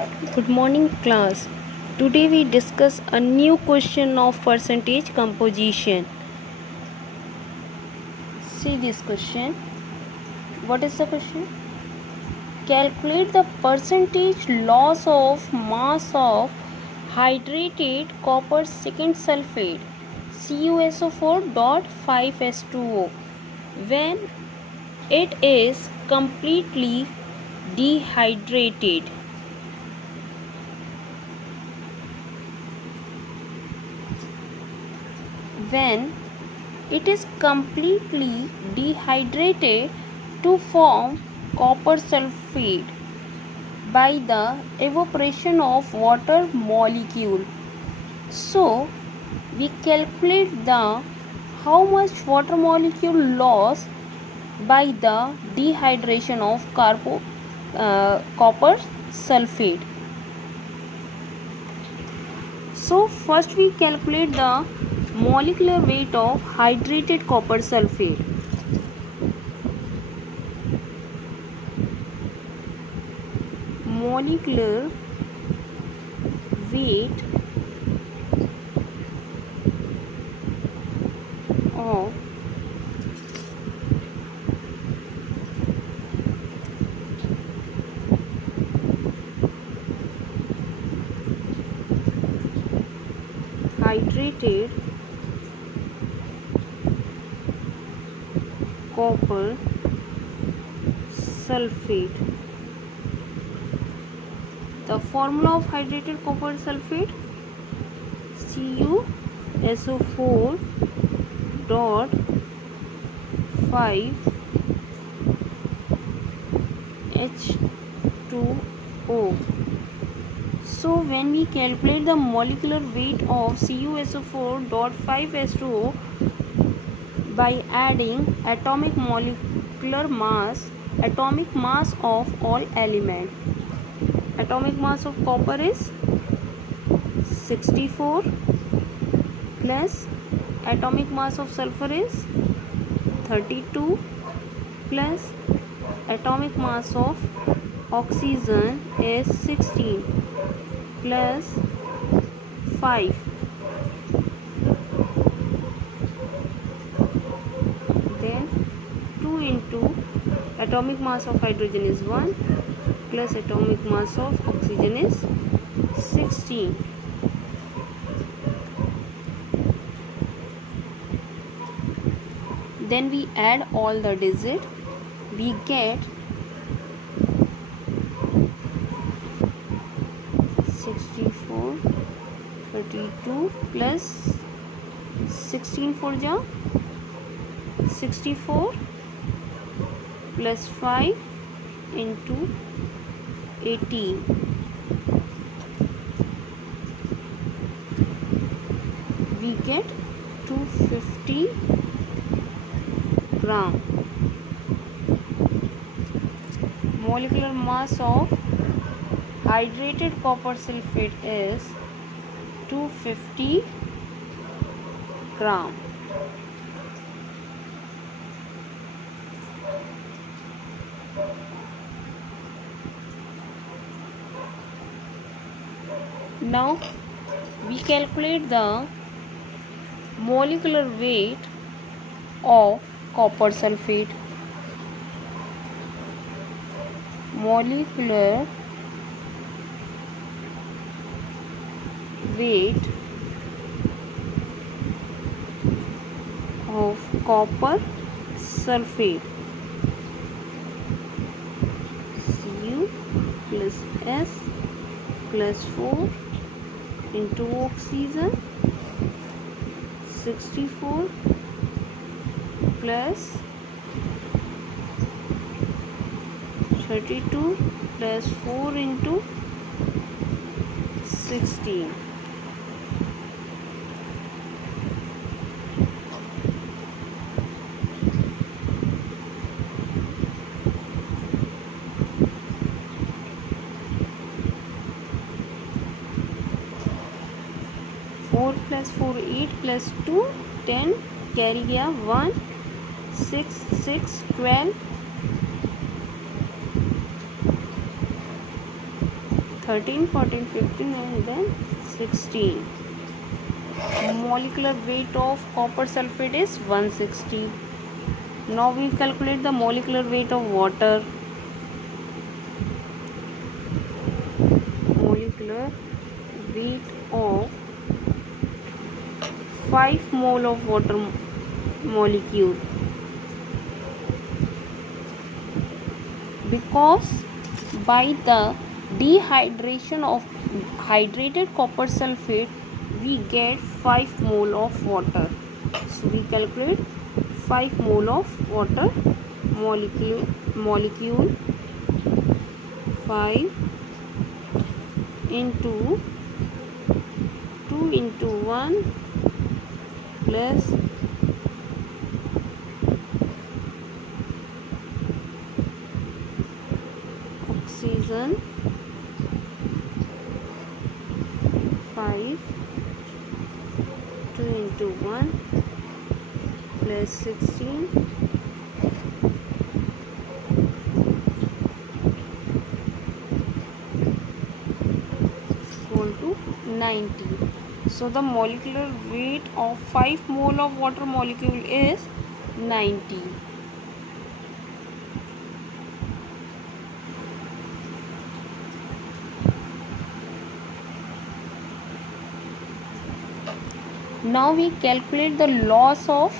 Good morning class. Today we discuss a new question of percentage composition. See this question. What is the question? Calculate the percentage loss of mass of hydrated copper second sulfate CuSO4.5H2O when it is completely dehydrated. When it is completely dehydrated to form copper sulfate by the evaporation of water molecule. So we calculate the how much water molecule loss by the dehydration of copper sulfate. So first we calculate the molecular weight of hydrated copper sulfate. Molecular weight of hydrated copper sulfate. The formula of hydrated copper sulfate CuSO4 dot 5 H2O. So when we calculate the molecular weight of CuSO4 dot 5 H2O by adding atomic mass of all elements. Atomic mass of copper is 64 plus atomic mass of sulfur is 32 plus atomic mass of oxygen is 16 plus 5. Then 2 into atomic mass of hydrogen is 1 plus atomic mass of oxygen is 16. Then we add all the digits. We get 64, 32 plus 16 for ja 64 plus 5 into 18. We get 250 gram. Molecular mass of hydrated copper sulfate is 250 gram. Now we calculate the molecular weight of copper sulfate. Molecular weight of copper sulfate Cu plus S plus 4 into oxygen 64 plus 32 plus 4 into 16. Four plus 4 8 plus 2 10 carry गया 1 6 6 12 13, 14, 15 and then 16. Molecular weight of copper sulfate is 160. Now we calculate the molecular weight of water. Molecular weight of 5 mole of water molecule. Because by the dehydration of hydrated copper sulfate we get 5 mole of water. So we calculate 5 mole of water molecule 5 into 2 into 1 plus oxygen 5 2 into 1 plus 16 equal to 90. So the molecular weight of 5 mole of water molecule is 90. Now we calculate the loss of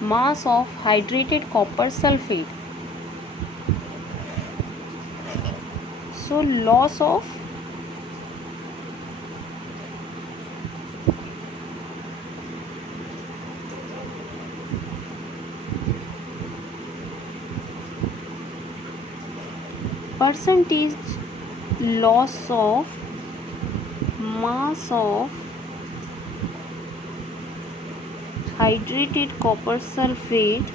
mass of hydrated copper sulfate. So loss of percentage loss of mass of hydrated copper sulfate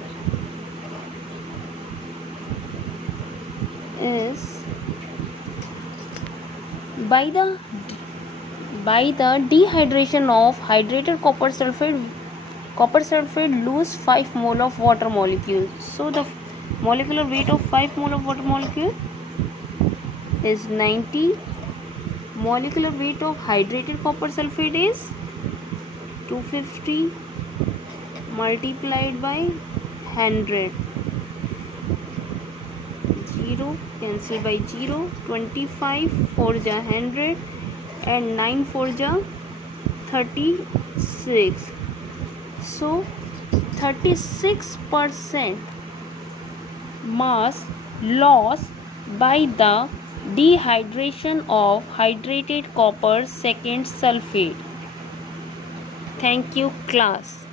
is by the dehydration of hydrated copper sulfate lose 5 mole of water molecule. So the molecular weight of 5 mole of water molecule is 90. Molecular weight of hydrated copper sulfate is 250 multiplied by 100. 0 cancel by 0. 25 4 ja 100 and 9 4 ja 36. So 36% mass loss by the dehydration of hydrated copper second sulfate. Thank you class.